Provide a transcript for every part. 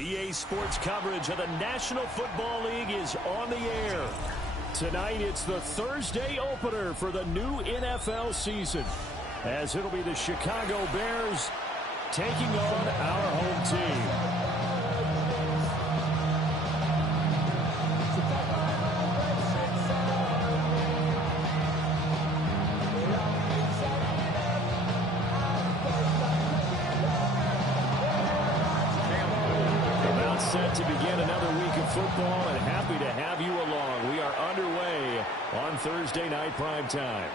EA Sports coverage of the National Football League is on the air. Tonight, it's the Thursday opener for the new NFL season, as it'll be the Chicago Bears taking on our home team. Set to begin another week of football, and happy to have you along. We are underway on Thursday night prime time.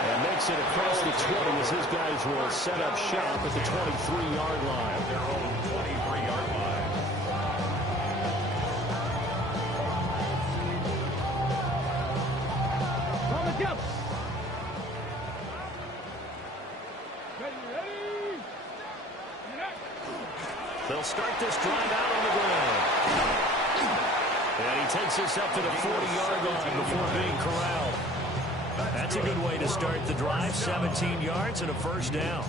And makes it across the 20 as his guys will set up shop at the 23-yard line. Their own 23-yard line. On the jump. They'll start this drive out on the ground. And he takes us up to the 40-yard line before being corralled. That's a good way to start the drive. 17 yards and a first down.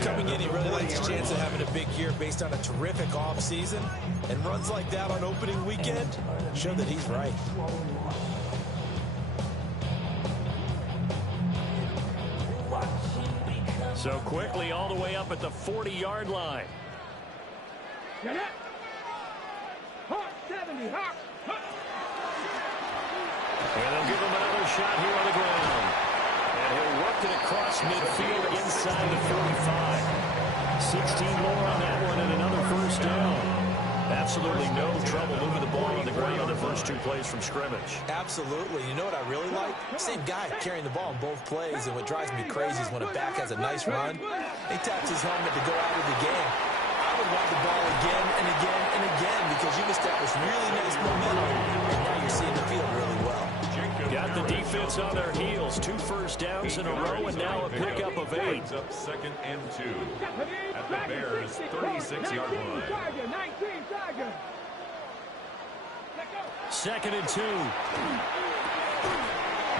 Coming in, he really likes his chance of having a big year based on a terrific offseason. And runs like that on opening weekend show that he's right. So quickly all the way up at the 40-yard line. Get it. Hawk 70. Hawk. And they'll give him another shot here on the ground. And he'll work it across midfield inside the 45. 16 more on that one and another first down. Absolutely no trouble moving the ball on the ground on the first two plays from scrimmage. Absolutely. You know what I really like? Same guy carrying the ball in both plays, and what drives me crazy is when a back has a nice run, he taps his helmet to go out of the game. I would want the ball again and again and again because you've established really nice momentum, and now you're seeing the field really well. Got the defense on their heels. 2 first downs in a row, and now a pickup of 8. Up 2nd and 2 at the Bears' 36-yard line. 2nd and 2.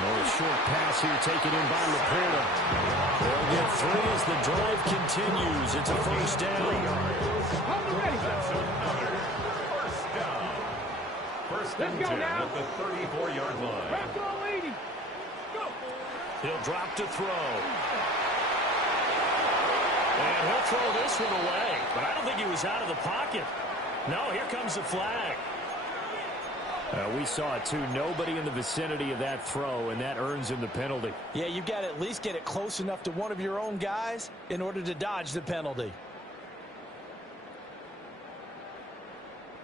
A short pass here taken in by Laporta. They'll get 3 as the drive continues. It's a first down. That's another first down. First and 10 at the 34-yard line. He'll drop to throw. And he'll throw this one away. But I don't think he was out of the pocket. No, here comes the flag. We saw it, too. Nobody in the vicinity of that throw, and that earns him the penalty. Yeah, you've got to at least get it close enough to one of your own guys in order to dodge the penalty.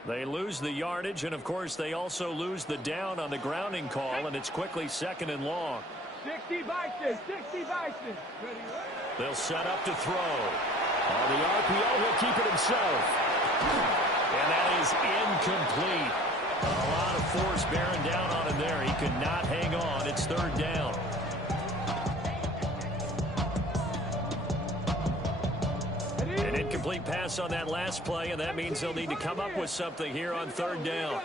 They lose the yardage, and, of course, they also lose the down on the grounding call, and it's quickly 2nd and long. 60 Bison, 60 Bison. They'll set up to throw. On the RPO, he'll keep it himself. And that is incomplete. A lot of force bearing down on him there. He could not hang on. It's 3rd down. An incomplete pass on that last play, and that means they'll need to come up with something here on 3rd down.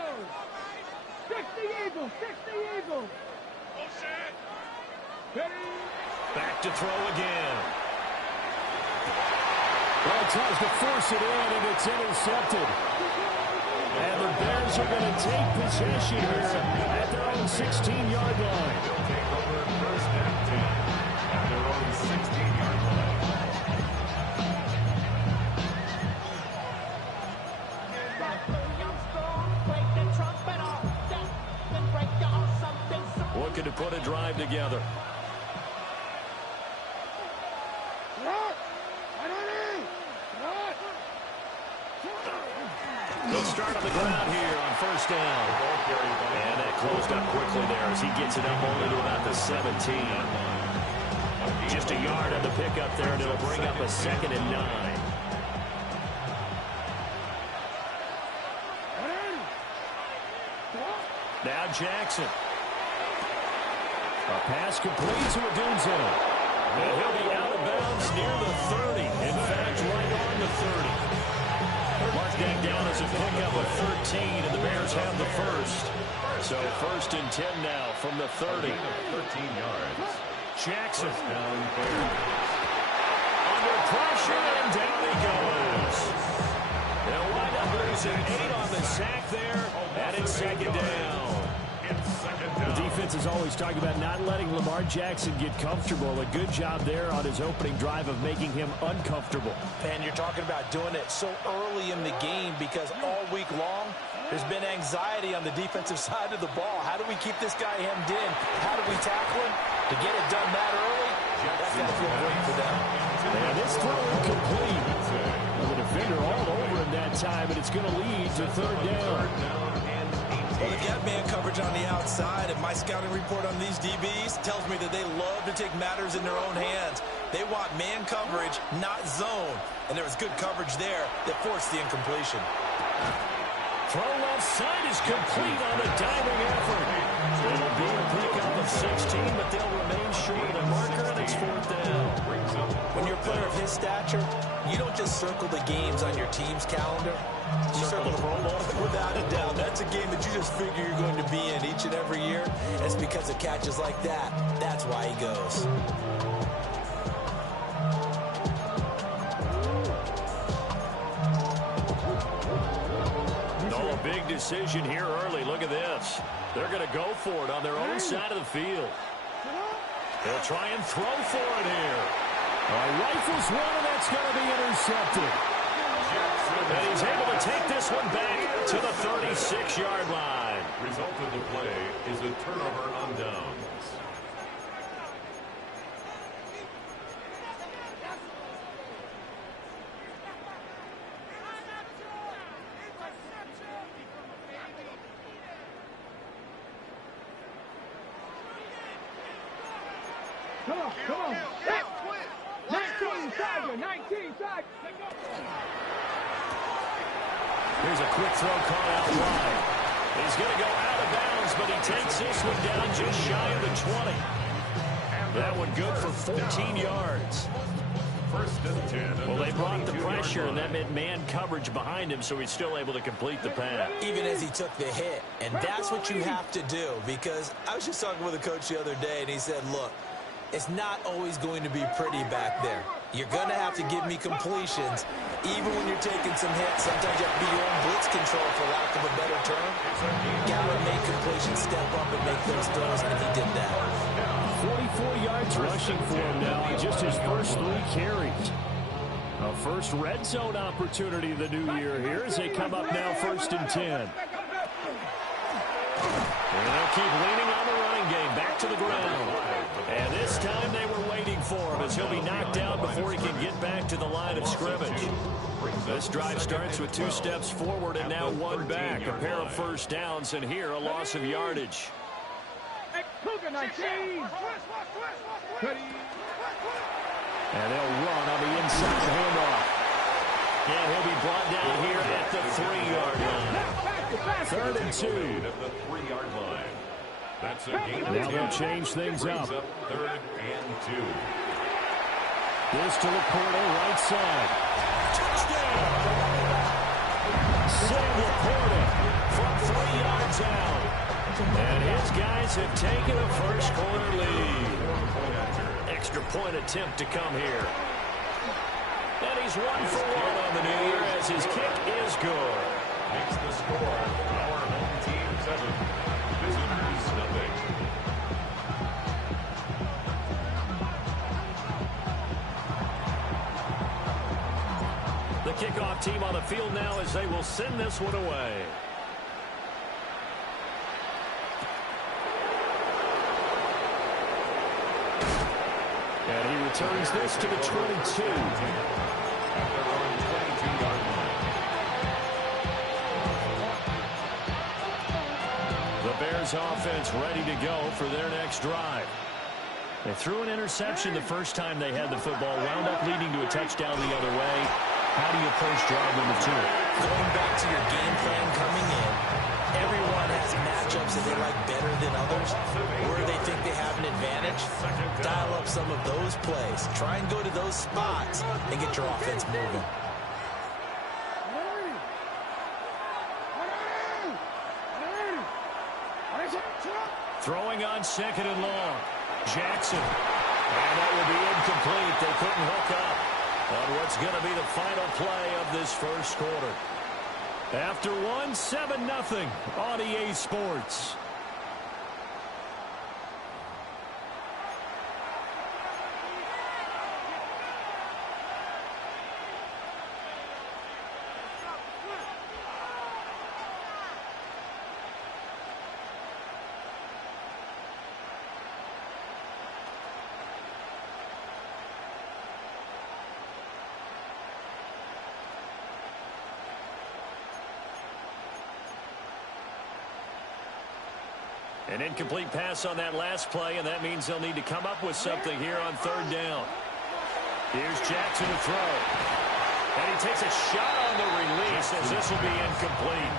60 Eagles, 60 Eagles. Back to throw again. Well, tries to force it in, and it's intercepted. And the Bears are going to take possession here at their own 16-yard line. They'll take over 1st and 10 at their own 16-yard line. Looking to put a drive together. They'll start on the ground here on 1st down. And that closed up quickly there as he gets it up only to about the 17. Just a yard on the pickup there, and it'll bring up a 2nd and 9. Now Jackson. A pass complete to Odunze. And he'll be out of bounds near the 30. In fact, right on the 30. Mark that down as a pickup of 13, and the Bears have the first. So 1st and 10 now from the 30. 13 yards. Jackson. First down, Bears. Under pressure, and down he goes. They'll wind up losing 8 on the sack there, and it's second down. The defense is always talking about not letting Lamar Jackson get comfortable. A good job there on his opening drive of making him uncomfortable. And you're talking about doing it so early in the game because all week long there's been anxiety on the defensive side of the ball. How do we keep this guy hemmed in? How do we tackle him? To get it done that early, that's got to feel great for them. And this throw incomplete. The defender all over him that time, and it's going to lead to third down. Well, they've got man coverage on the outside, and my scouting report on these DBs tells me that they love to take matters in their own hands. They want man coverage, not zone. And there was good coverage there that forced the incompletion. Throw left side is complete on a diving effort. It'll be a pickup of 16, but they'll remain short of the marker, and it's fourth down. When you're a player of his stature, you don't just circle the games on your team's calendar. You circle the Pro Bowl without a doubt. That's a game that you just figure you're going to be in each and every year. And it's because of catches like that. That's why he goes. No, a big decision here early. Look at this. They're going to go for it on their own side of the field. They'll try and throw for it here. Rifles one, and that's going to be intercepted. And he's able to take this one back to the 36-yard line. Result of the play is a turnover on downs. Come on, come on. 19 side, 19 side. Here's a quick throw caught out wide. He's going to go out of bounds, but he takes this one down just shy of the 20. That one good for 14 yards. First and 10. Well, they brought the pressure, and that meant man coverage behind him, so he's still able to complete the pass. Even as he took the hit. And that's what you have to do, because I was just talking with a coach the other day, and he said, look, it's not always going to be pretty back there. You're going to have to give me completions. Even when you're taking some hits, sometimes you have to be your own blitz control, for lack of a better term. Got to make completions, step up and make those throws, and he did that. 44 yards rushing for him now on just his first 3 carries. A first red zone opportunity of the new year here as they come up now first and 10. And they'll keep leaning on the running game, back to the ground. And this time they were waiting for him as he'll be knocked down before he can get back to the line of scrimmage. This drive starts with 2 steps forward and now 1 back. A pair of first downs, and here a loss of yardage. Cougar 19. And they'll run on the inside handoff. And he'll be brought down here at the 3-yard line. 3rd and 2. At the 3-yard line. That's a gain of 10. Now they'll change things up. 3rd and 2. This to Laporta, right side. Touchdown! Sam Laporta from 3 yards out. And his guys have taken a first quarter lead. Extra point attempt to come here. And he's 1 for 1 on the new year as his kick is good. Makes the score. Our home team 7. Visitors nothing. The kickoff team on the field now as they will send this one away. And he returns this to the 22. At their own 22-yard line. The Bears offense ready to go for their next drive. They threw an interception the first time they had the football, wound up leading to a touchdown the other way. How do you approach drive number 2? Going back to your game plan coming in, everyone has matchups that they like better than others, where they think they have an advantage. Dial up some of those plays. Try and go to those spots and get your offense moving. Throwing on 2nd and long. Jackson. And that will be incomplete. They couldn't hook up. on what's going to be the final play of this first quarter. After one, 7-0 on EA Sports. An incomplete pass on that last play, and that means they'll need to come up with something here on third down. Here's Jackson to throw. And he takes a shot on the release as this will be incomplete.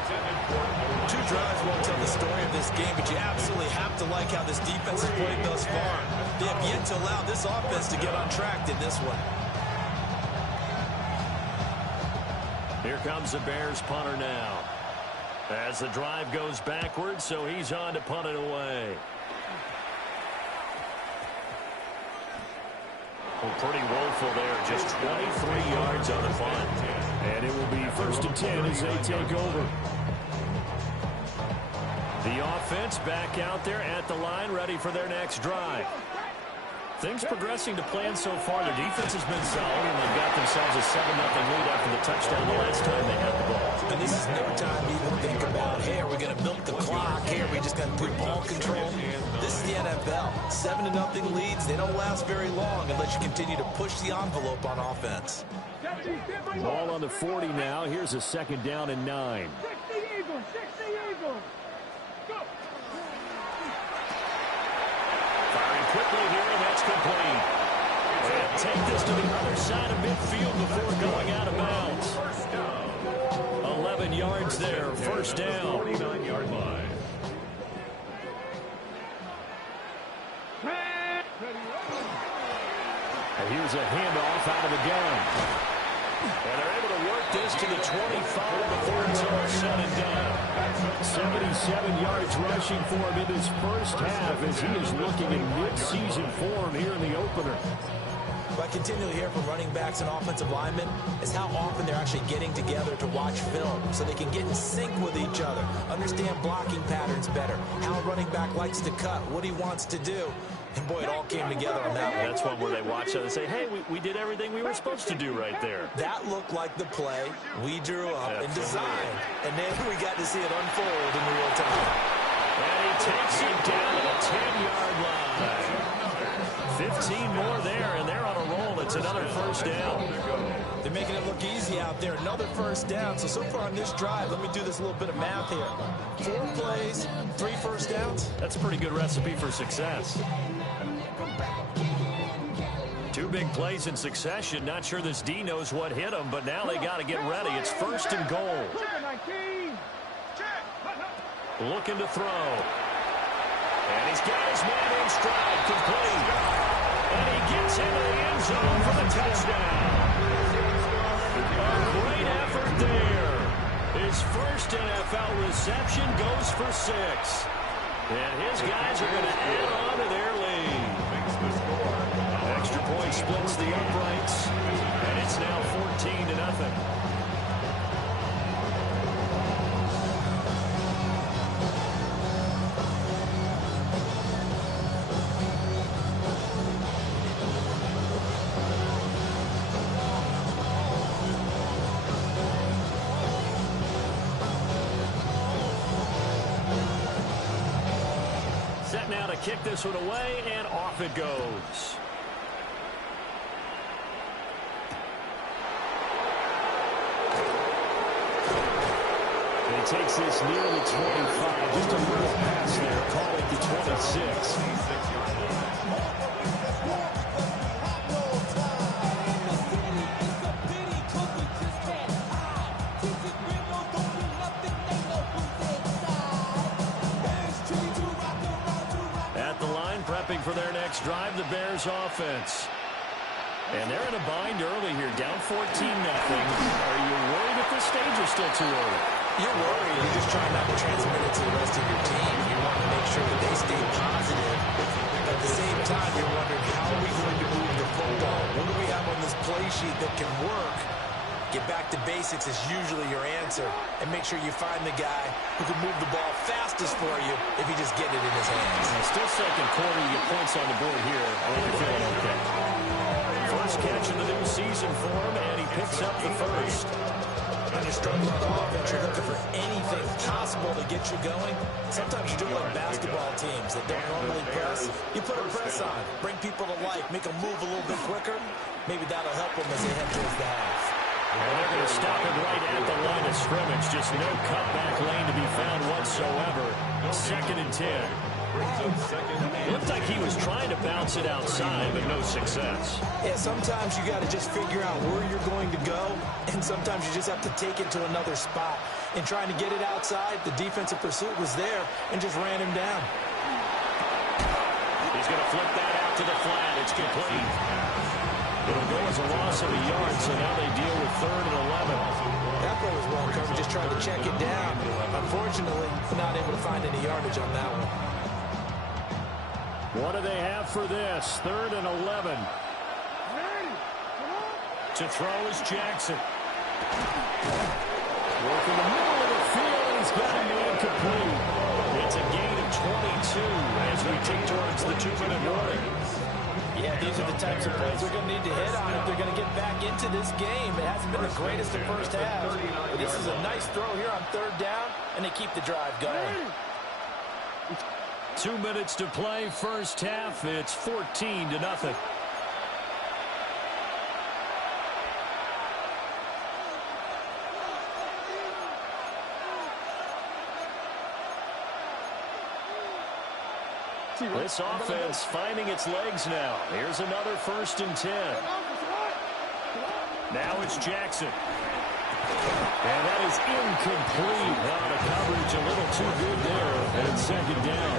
Two drives won't tell the story of this game, but you absolutely have to like how this defense has played thus far. They have yet to allow this offense to get on track in this one. Here comes the Bears punter now. As the drive goes backwards, so he's on to punt it away. Well, pretty woeful there. Just 23 yards on the punt. And it will be 1st and 10 as they take over. The offense back out there at the line, ready for their next drive. Things progressing to plan so far. Their defense has been solid, and they've got themselves a 7-0 lead after the touchdown the last time they had the ball. And this is no time to even think about, hey, are we going to milk the clock? Hey, are we just going to put ball control? This is the NFL. 7-0 leads, they don't last very long unless you continue to push the envelope on offense. Ball on the 40 now. Here's a 2nd down and 9. 60 Eagles, 60 Eagles. Go. Firing quickly here, and that's complete. And take this to the other side of midfield before going out of bounds. 11 yards there, 1st down. 49-yard line. And here's a handoff out of the gun. And they're able to work this to the 25 before it's all said and done. 77 yards rushing for him in his first half as he is looking in mid-season form here in the opener. What I continually hear from running backs and offensive linemen is how often they're actually getting together to watch film so they can get in sync with each other, understand blocking patterns better, how a running back likes to cut, what he wants to do. And, boy, it all came together on that one. That's one where they watch it and say, hey, we did everything we were supposed to do right there. That looked like the play we drew up and designed. And then we got to see it unfold in real time. And he takes it down to the 10-yard line. 15 more there, and they're on a roll. It's another 1st down. They're making it look easy out there. Another 1st down. So far on this drive, let me do this little bit of math here. 4 plays, 3 1st downs. That's a pretty good recipe for success. 2 big plays in succession. Not sure this D knows what hit him, but now they got to get ready. It's 1st and goal. Looking to throw. And he's got his man in stride, complete. And he gets into the end zone for the touchdown. A great effort there. His first NFL reception goes for 6. And his guys are going to add on to their lead. Extra point splits the uprights. And it's now 14-0. Set now to kick this one away, and off it goes. And he takes this near the 25. Just a little pass there. Call it the 26. At the line, prepping for their next drive, the Bears offense. And they're in a bind early here, down 14-0. Are you worried at this stage or still too early? You're worried. You're just trying not to transmit it to the rest of your team. You want to make sure that they stay positive. At the same time, you're wondering, how are we going to move the football? What do we have on this play play sheet that can work, get back to basics is usually your answer. And make sure you find the guy who can move the ball fastest for you if you just get it in his hands. Still second quarter, you get points on the board here. I think you're feeling okay. First catch of the new season for him, and he picks up the first. When you're struggling on offense, you're looking for anything possible to get you going. Sometimes you do it like basketball teams that don't normally press. You put a press on, bring people to life, make them move a little bit quicker. Maybe that'll help them as they head towards the half. And they're going to stop it right at the line of scrimmage. Just no cutback lane to be found whatsoever. 2nd and 10. Looked like he was trying to bounce it outside, but no success. Yeah, sometimes you got to just figure out where you're going to go, and sometimes you just have to take it to another spot. In trying to get it outside, the defensive pursuit was there and just ran him down. He's going to flip that out to the flat. It's complete. It'll go as a loss of a yard, so now they deal with 3rd and 11. That play was well covered, just trying to check it down. Unfortunately, not able to find any yardage on that one. What do they have for this? 3rd and 11. To throw is Jackson. Working the middle of the field, and he's got it incomplete. It's a gain of 22 as we tick towards the 2-minute warning. Yeah, these are the types of plays they're going to need to hit on if they're going to get back into this game. It hasn't been the greatest of first halves, but this is a nice throw here on 3rd down, and they keep the drive going. 2 minutes to play, first half. It's 14-0. This offense finding its legs now. Here's another 1st and 10. Now it's Jackson. And that is incomplete. The coverage a little too good there. And 2nd down.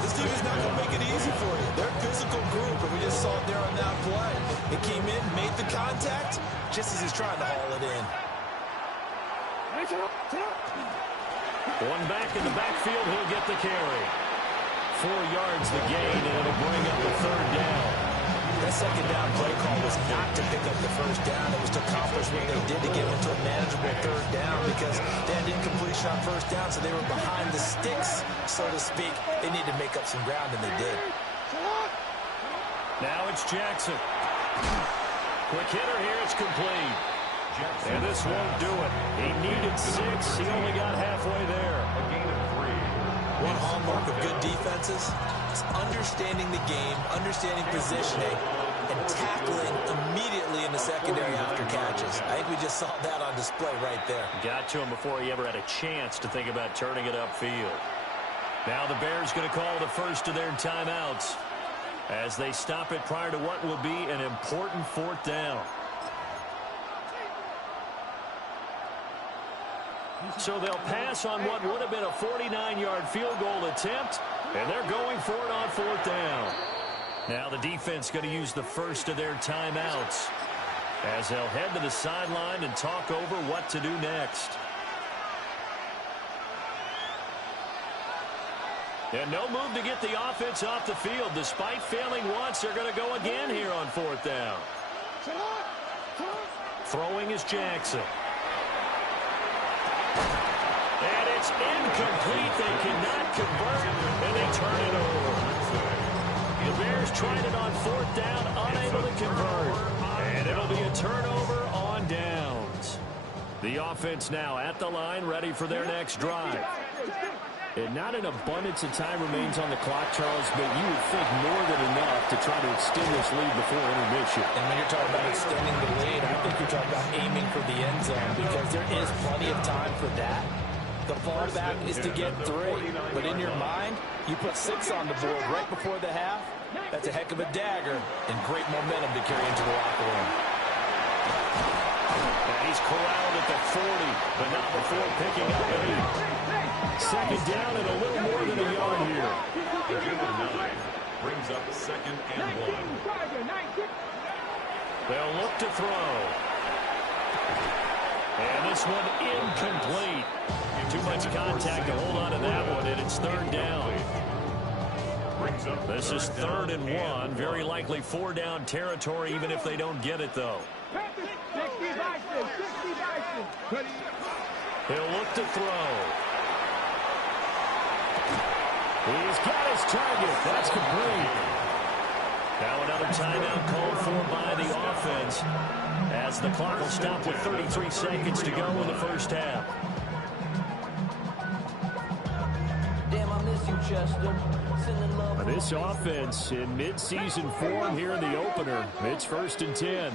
This team is not going to make it easy for you. They're a physical group, and we just saw it there on that play. It came in, made the contact, just as he's trying to haul it in. One back in the backfield, he'll get the carry. 4 yards the gain, and it'll bring up the 3rd down. That 2nd down play call was not to pick up the 1st down. It was to accomplish what they did to get into a manageable 3rd down because they had incompletion on 1st down, so they were behind the sticks, so to speak. They needed to make up some ground, and they did. Now it's Jackson. Quick hitter here, it's complete. And this won't do it. He needed 6. He only got halfway there. A gain of 3. One hallmark of good defenses is understanding the game, understanding positioning, and tackling immediately in the secondary after catches. I think we just saw that on display right there. Got to him before he ever had a chance to think about turning it upfield. Now the Bears going to call the first of their timeouts as they stop it prior to what will be an important 4th down. So they'll pass on what would have been a 49-yard field goal attempt, and they're going for it on 4th down. Now the defense going to use the first of their timeouts as they'll head to the sideline and talk over what to do next. And no move to get the offense off the field. Despite failing once, they're going to go again here on 4th down. Throwing is Jackson. And it's incomplete. They cannot convert, and they turn it over. The Bears tried it on 4th down, unable to convert. And it'll be a turnover on downs. The offense now at the line, ready for their next drive. And not an abundance of time remains on the clock, Charles, but you would think more than enough to try to extend this lead before intermission. And when you're talking about extending the lead, I think you're talking about aiming for the end zone because there is plenty of time for that. The fallback is to get 3, but in your mind, you put 6 on the board right before the half. That's a heck of a dagger and great momentum to carry into the locker room. And he's corralled at the 40, but not before picking up 8. 2nd down and a little more than a yard here. The gain of 9 brings up 2nd and 1. They'll look to throw. And this one incomplete. Too much contact to hold on to that one, and it's 3rd down. brings up This is 3rd and 1. Very likely 4-down territory, even if they don't get it, though. 60 Bison, 60 Bison. He'll look to throw. He's got his target. That's complete. Now another timeout called for by the offense, as the clock will stop with 33 seconds to go in the first half. Damn, I miss you, Chester. Sending love. This offense in mid-season form here in the opener. It's 1st and 10.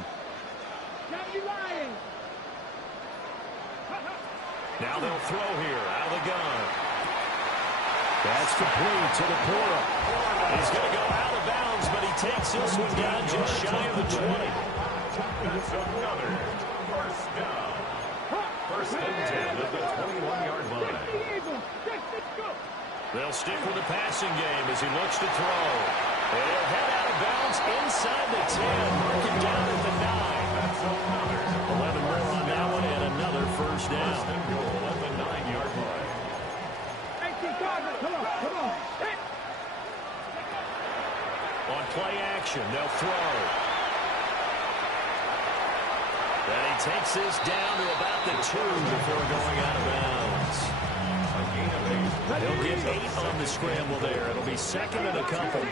Now they'll throw here out of the gun. That's complete to the Porter. He's going to go out of bounds, but he takes this one down just shy of the 20. That's another first down. 1st and 10 at the 21-yard line. They'll stick with the passing game as he looks to throw. And he'll head out of bounds inside the 10, marking down at the 9. That's another 11 more on that one, and another first down. first and goal at the 9-yard line. Come on. On play action, they'll throw. Then he takes this down to about the 2 before going out of bounds. A gain of 8. He'll get 8 on the scramble there. It'll be 2nd and a couple.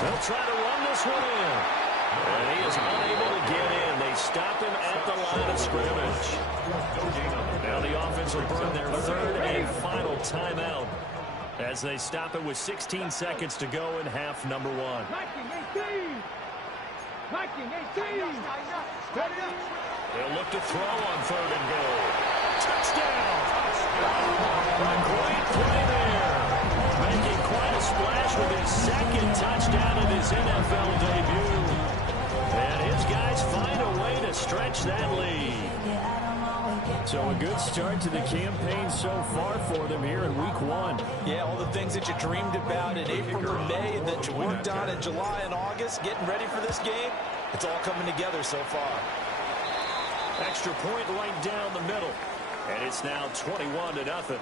They'll try to run this one in. And he is unable to get in. They stop him at the line of scrimmage. Now the offense will burn their 3rd and final timeout as they stop it with 16 seconds to go in half number 1. They'll look to throw on 3rd and goal. Touchdown! A great play there. Making quite a splash with his 2nd touchdown in his NFL debut. And his guys find a way to stretch that lead. So a good start to the campaign so far for them here in week 1. Yeah, all the things that you dreamed about in April or May and that you worked on in July and August, getting ready for this game, it's all coming together so far. Extra point right down the middle. And it's now 21-0.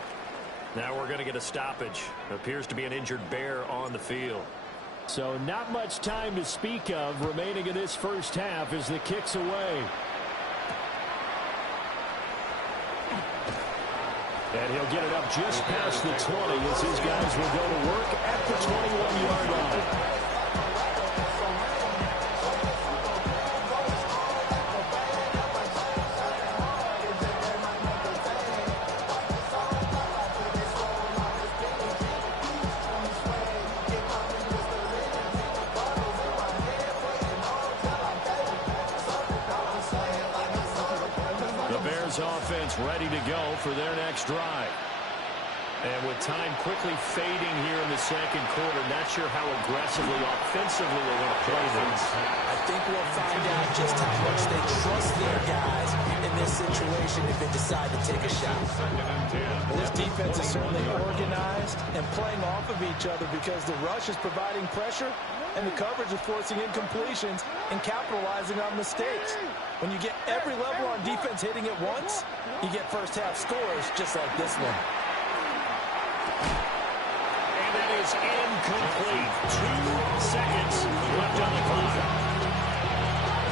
Now we're going to get a stoppage. Appears to be an injured Bear on the field. So not much time to speak of remaining in this first half as the kick's away. And he'll get it up just past the 20 as his guys will go to work at the 21-yard line. Offense ready to go for their next drive. And with time quickly fading here in the second quarter, not sure how aggressively, offensively they want to play this. I think we'll find out just how much they trust their guys in this situation if they decide to take a shot. This defense is certainly organized and playing off of each other because the rush is providing pressure and the coverage is forcing incompletions and capitalizing on mistakes. When you get every level on defense hitting it once, you get first half scores just like this one. And that is incomplete. 2 seconds left on the clock.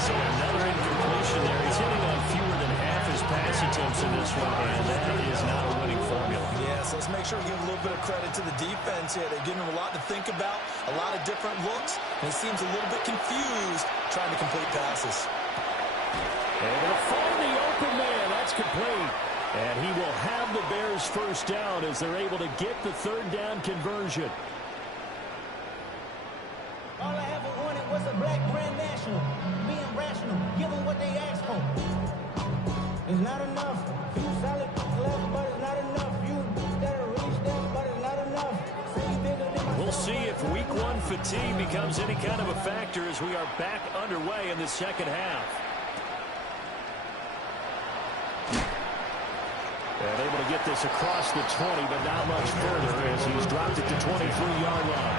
So another incompletion there. He's hitting on fewer than half his pass attempts in this one, and that is not a winning formula. Yes, let's make sure we give a little bit of credit to the defense here. They're giving him a lot to think about, a lot of different looks, and he seems a little bit confused trying to complete passes. Able to find the open man. That's complete. And he will have the Bears first down as they're able to get the 3rd down conversion. All I ever wanted was a black Grand National. Being rational, give them what they ask for. It's not enough. Few solid left, but it's not enough. Few that'll reach them, but it's not enough. We'll see if week 1 fatigue becomes any kind of a factor as we are back underway in the second half. And able to get this across the 20, but not much further as he's dropped it to 23-yard line.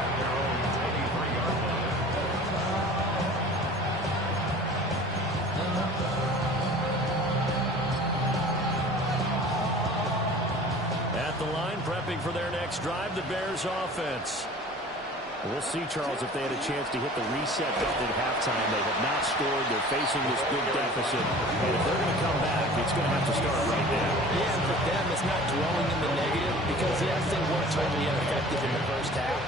At the line line, prepping for their next drive, the Bears offense. We'll see, Charles, if they had a chance to hit the reset button at halftime. They have not scored. They're facing this big deficit. And if they're going to come back, it's going to have to start right now. Yeah, and for them, it's not dwelling in the negative because, yes, they were totally ineffective in the first half.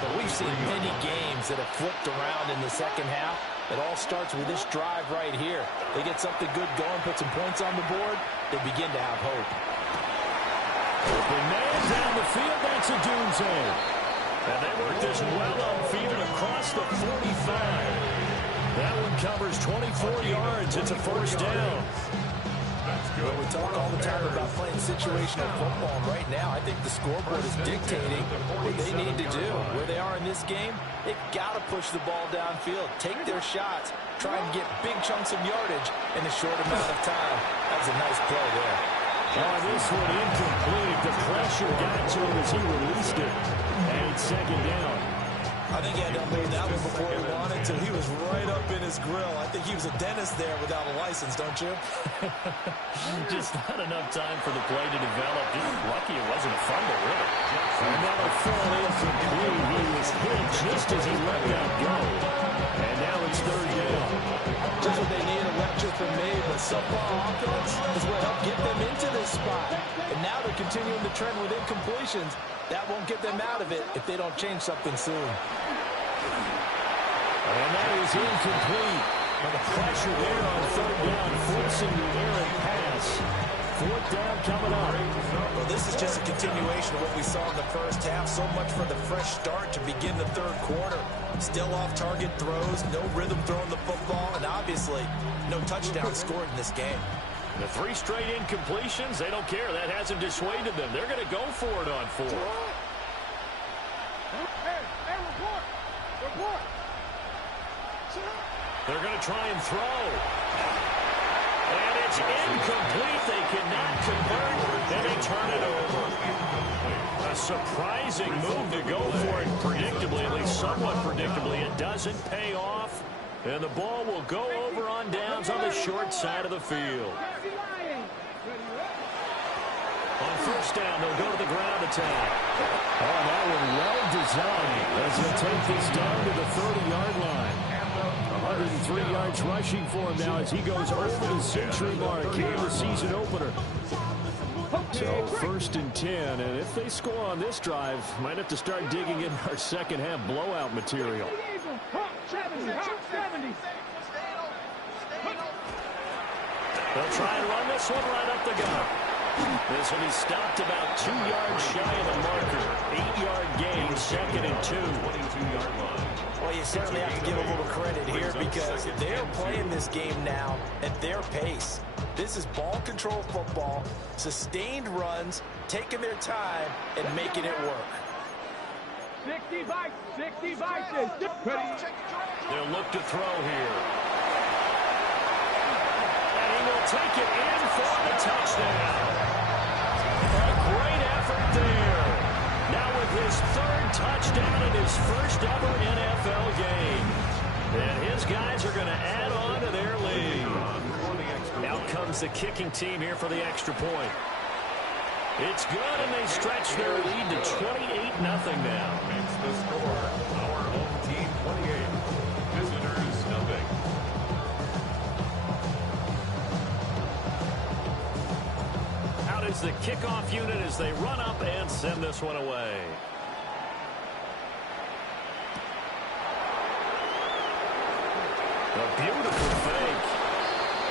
But we've seen many games that have flipped around in the second half. It all starts with this drive right here. They get something good going, put some points on the board, they begin to have hope. Open man down the field, that's a Dunze. And they work this well upfield across the 45. That one covers 24 yards. It's a first down. Well, we talk all the time about playing situational football, and right now I think the scoreboard is dictating what they need to do. Where they are in this game, they've got to push the ball downfield, take their shots, try and get big chunks of yardage in a short amount of time. That's a nice play there. Oh, this one incomplete. The pressure got to him as he released it. And it's second down. I think he had to unload that one before he wanted to. He was right up in his grill. I think he was a dentist there without a license, don't you? Just not enough time for the play to develop. Just lucky it wasn't a fumble, really. Another fall incomplete. He was hit just as he let that go. And now it's third down. Just what they need, a lecture from me, but subpar offense is what helped get them into this spot. And now they're continuing the trend with incompletions. That won't get them out of it if they don't change something soon. And that is incomplete. And the pressure there on third down, forcing the errant pass. Fourth down coming up. Well, this is just a continuation of what we saw in the first half. So much for the fresh start to begin the third quarter. Still off-target throws, no rhythm throwing the football, and obviously no touchdown scored in this game. The 3 straight incompletions, they don't care. That hasn't dissuaded them. They're going to go for it on 4. They're going to try and throw. And it's incomplete. They cannot convert, and they turn it over. A surprising move to go for it predictably, at least somewhat predictably. It doesn't pay off, and the ball will go over on downs on the short side of the field. On first down, they'll go to the ground attack. Oh, that one well designed as they take this down to the 30-yard line. 103 yards rushing for him now as he goes over the century mark here in the season opener. So first and 10, and if they score on this drive, might have to start digging in our second half blowout material. They'll try and run this one right up the gut. This will be stopped about 2 yards shy of the marker. 8-yard gain, second and 2. 22-yard line. Well, you certainly have to give a little credit here because they're playing this game now at their pace. This is ball control football, sustained runs, taking their time, and making it work. 60 vices. They'll look to throw here. And he will take it in for the touchdown. A great effort there. Now with his 3rd touchdown in his first ever NFL game. And his guys are going to add on to their lead. Out comes the kicking team here for the extra point. It's good, and they stretch their lead to 28-0 now. Makes the score. Our home team 28. Visitors nothing. Out is the kickoff unit as they run up and send this one away. A beautiful fake.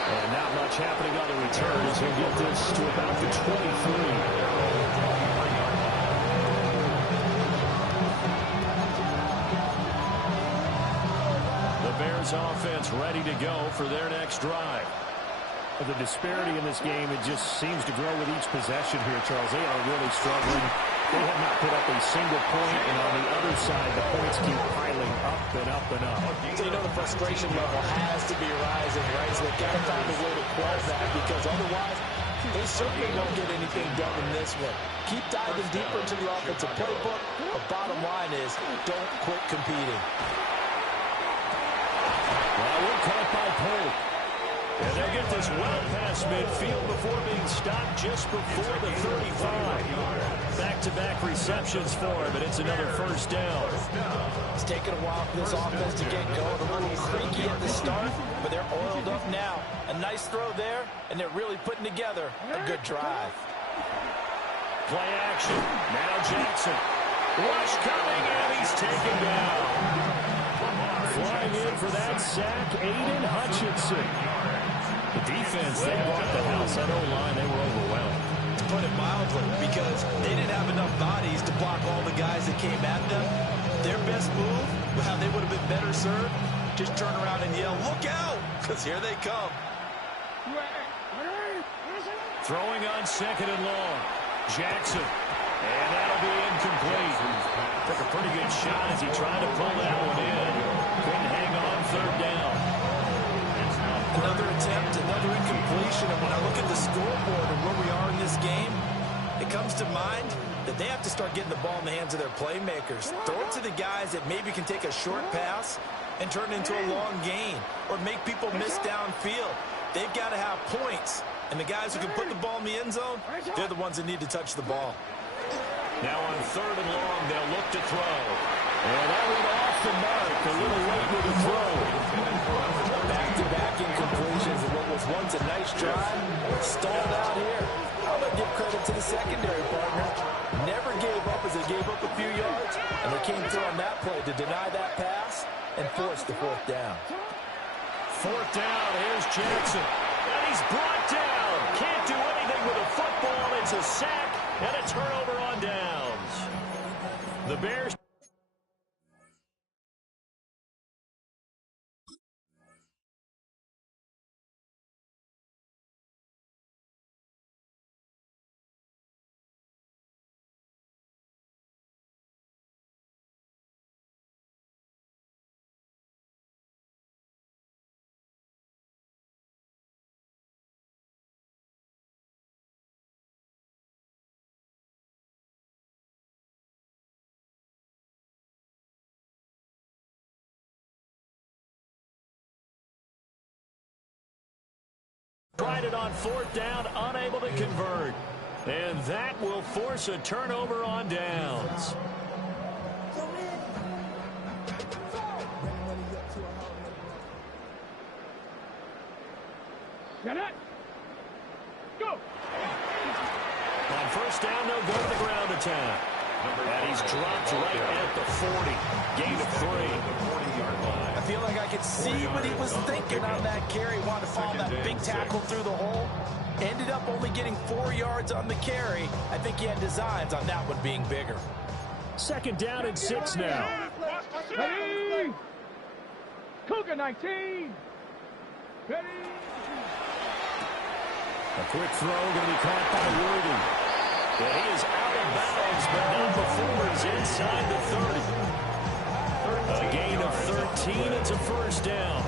And not much happening on the return as he'll get this to about the 23. The Bears offense ready to go for their next drive. The disparity in this game, it just seems to grow with each possession here, Charles. They are really struggling. They have not put up a single point, and on the other side, the points keep piling up and up and up. So you know the frustration level has to be rising, right? So they've got to find a way to quell that because otherwise they certainly won't get anything done in this one. Keep diving deeper into the offensive playbook. The bottom line is don't quit competing. Well, we're caught by Polk. And they'll get this well past midfield before being stopped just before the 35. Back-to-back receptions for him, and it's another first down. It's taken a while for this offense to get going. A little creaky at the start, but they're oiled up now. A nice throw there, and they're really putting together a good drive. Play action. Now Jackson. Rush coming, and he's taken down. Flying in for that sack, Aiden Hutchinson. The defense, they brought the house. That O-line, they were overwhelmed. To put it mildly, because they didn't have enough bodies to block all the guys that came at them. Their best move, well, they would have been better served. Just turn around and yell, "Look out!" Because here they come. Throwing on second and long. Jackson. And that'll be incomplete. Took a pretty good shot as he tried to pull that one in. Couldn't hang on third down. Another attempt, another incompletion. And when I look at the scoreboard and where we are in this game, it comes to mind that they have to start getting the ball in the hands of their playmakers. Throw it to the guys that maybe can take a short pass and turn it into a long gain or make people miss downfield. They've got to have points. And the guys who can put the ball in the end zone, they're the ones that need to touch the ball. Now on third and long, they'll look to throw. And that went off the mark. A little late with the throw. Back-to-back incompletions of what was once a nice drive. Stalled out here. I'm going to give credit to the secondary partner. Never gave up as they gave up a few yards. And they came through on that play to deny that pass and force the fourth down. Fourth down, here's Jackson. And he's brought down. Can't do anything with a football. It's a sack and a turnover on downs. The Bears. Tried it on fourth down, unable to convert. And that will force a turnover on downs. Get it. Go. On first down, they'll go to the ground attack. And he's dropped right at the 40. Gain of 3. I feel like I could see what he was thinking on that carry. Wanted to follow that big tackle through the hole. Ended up only getting 4 yards on the carry. I think he had designs on that one being bigger. Second down and 6 now. Ready. Cougar 19. Ready. A quick throw going to be caught by Worthy. And he is out of bounds, but not before he's inside the 30. A gain of 13. It's a first down.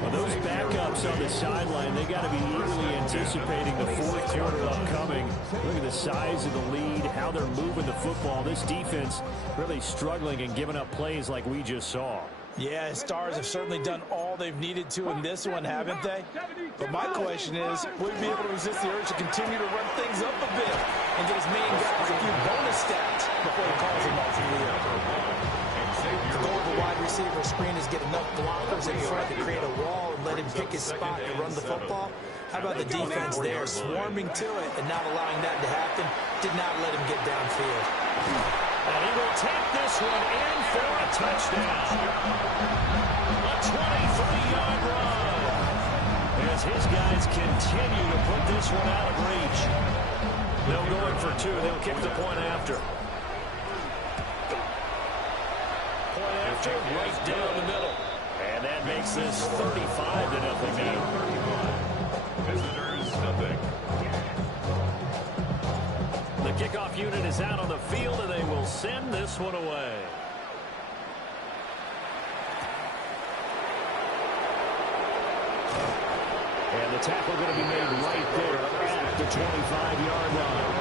Well, those backups on the sideline, they got to be eagerly anticipating the fourth quarter upcoming. Look at the size of the lead, how they're moving the football. This defense really struggling and giving up plays like we just saw. Yeah, Stars have certainly done all they've needed to in this one, haven't they? But my question is, will we be able to resist the urge to continue to run things up a bit and get his main guys a few bonus stats before he calls them off the field? The goal of a wide receiver screen is get enough blockers in front to create a wall and let him pick his spot to run the football. How about the defense there, swarming to it and not allowing that to happen? Did not let him get downfield. And he will take this one in for a touchdown. A 23-yard run. As his guys continue to put this one out of reach. They'll go in for 2. They'll kick the point after. Point after, right down the middle. And that makes this 35-0 now. Visitors, nothing. The kickoff unit is out on the field, and they will send this one away. And the tackle going to be made right there at the 25-yard line.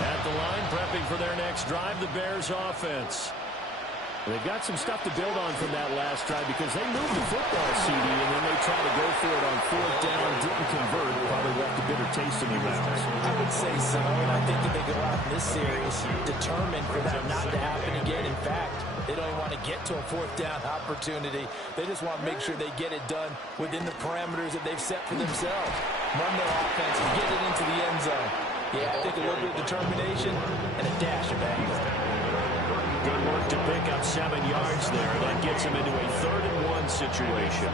At the line, prepping for their next drive, the Bears offense. They've got some stuff to build on from that last drive because they moved the football, CD, and then they tried to go for it on fourth down, didn't convert, probably left a bitter taste in your mouth. I would say so, and I think that they go out in this series determined for that not to happen again. In fact, they don't even want to get to a fourth down opportunity. They just want to make sure they get it done within the parameters that they've set for themselves. Run their offense and get it into the end zone. Yeah, I think a little bit of determination and a dash of anger. Good work to pick up 7 yards there. That gets him into a 3rd-and-1 situation.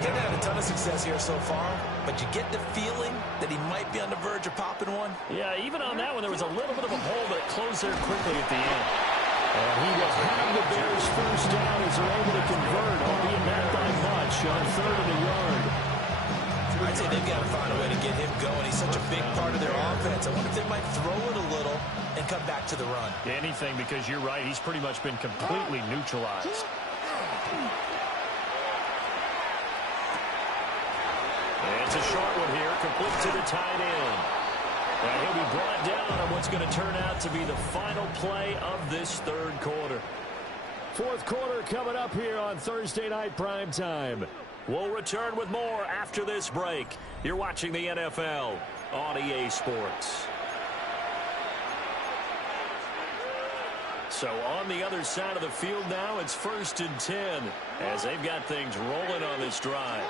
He hasn't had a ton of success here so far, but you get the feeling that he might be on the verge of popping one. Yeah, even on that one, there was a little bit of a hole, but it closed there quickly at the end. And he will have the Bears first down as they're able to convert, albeit not by much, on 3rd and a yard. I'd say they've got to find a way to get him going. He's such a big part of their offense. I wonder if they might throw it a little and come back to the run. Anything, because you're right. He's pretty much been completely neutralized. And it's a short one here, complete to the tight end. And he'll be brought down on what's going to turn out to be the final play of this 3rd quarter. 4th quarter coming up here on Thursday Night Primetime. We'll return with more after this break. You're watching the NFL on EA Sports. So on the other side of the field now, it's 1st and 10 as they've got things rolling on this drive.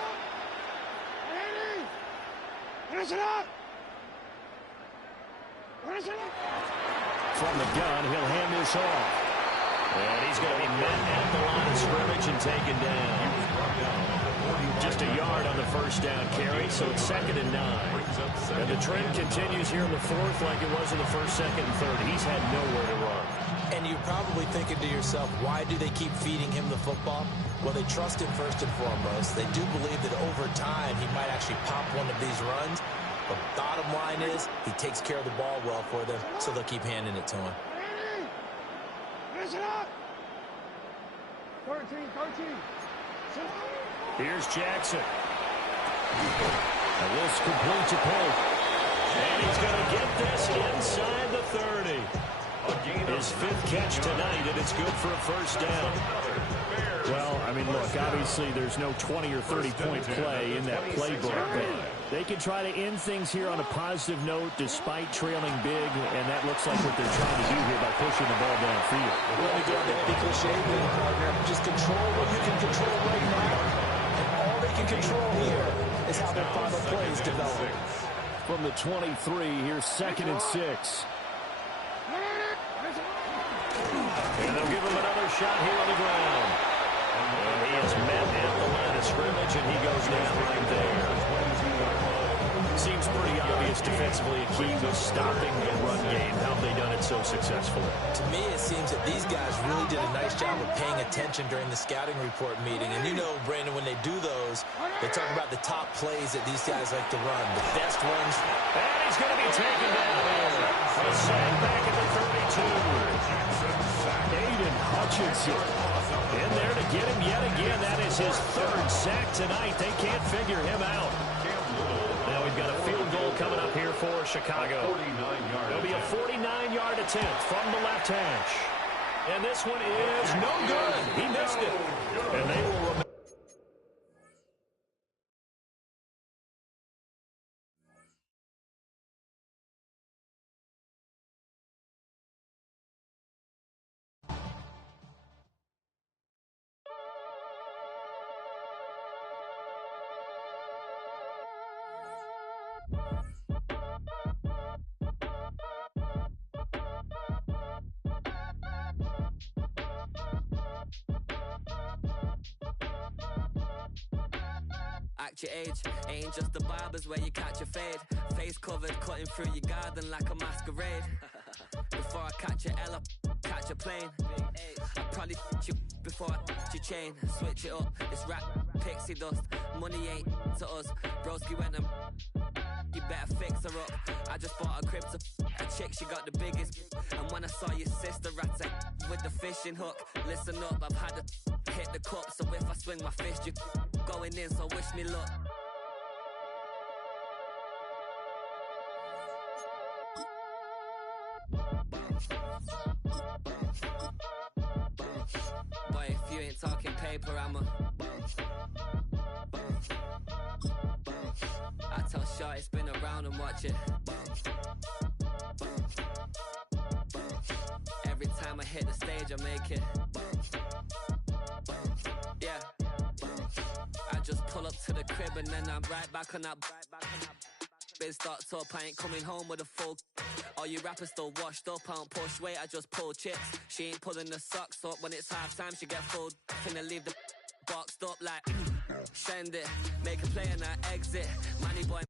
From the gun, he'll hand this off. And he's going to be met at the line of scrimmage and taken down. Just a yard on the first down carry, so it's 2nd and 9. And the trend continues here in the 4th like it was in the 1st, 2nd, and 3rd. He's had nowhere to run. And you're probably thinking to yourself, why do they keep feeding him the football? Well, they trust him first and foremost. They do believe that over time he might actually pop one of these runs. But bottom line is he takes care of the ball well for them, so they'll keep handing it to him. Listen up! 13. Here's Jackson. And this complete to Pope. And he's going to get this inside the 30. His 5th catch tonight, and it's good for a first down. Well, I mean, look, obviously there's no 20 or 30-point play in that playbook, but they can try to end things here on a positive note despite trailing big, and that looks like what they're trying to do here by pushing the ball downfield. Let me go with that big cliche thing, partner. Just control what you can control right now. And all they can control here is how their final plays develop. From the 23, here's 2nd and 6. And they'll give him another shot here on the ground. And he is met at the line of scrimmage, and he goes down right there. Seems pretty obvious defensively a key was stopping the run game. How have they done it so successfully? To me, it seems that these guys really did a nice job of paying attention during the scouting report meeting. And you know, Brandon, when they do those, they talk about the top plays that these guys like to run, the best ones. And he's going to be taken down here. A sack back at the 32. Aiden Hutchinson in there to get him yet again. That is his 3rd sack tonight. They can't figure him out. Now we've got a field goal coming up here for Chicago. It'll be a 49-yard attempt from the left hash. And this one is no good. He missed it. And they will remember. Act your age, ain't just the barbers where you catch a fade. Face covered, cutting through your garden like a masquerade. Before I catch a L up, catch a plane. I probably f*** you before I f*** your chain. Switch it up, it's rap, pixie dust. Money ain't to us, broski went and you better fix her up. I just bought a crib to a chick, she got the biggest. And when I saw your sister rat with the fishing hook, listen up, I've had to hit the cup. So if I swing my fist, you going in, so wish me luck. Bounce, bounce, bounce. ain't talking paper, I'm a I tell Shorty spin around and watch it. Every time I hit the stage, I make it. Yeah. I just pull up to the crib and then I'm right back on that. Biz starts up, I ain't coming home with a full. All you rappers still washed up, I don't push weight, I just pull chips. She ain't pulling the socks up when it's half time, she get full. Finna leave the boxed up like send it, make a play and I exit. Money boy.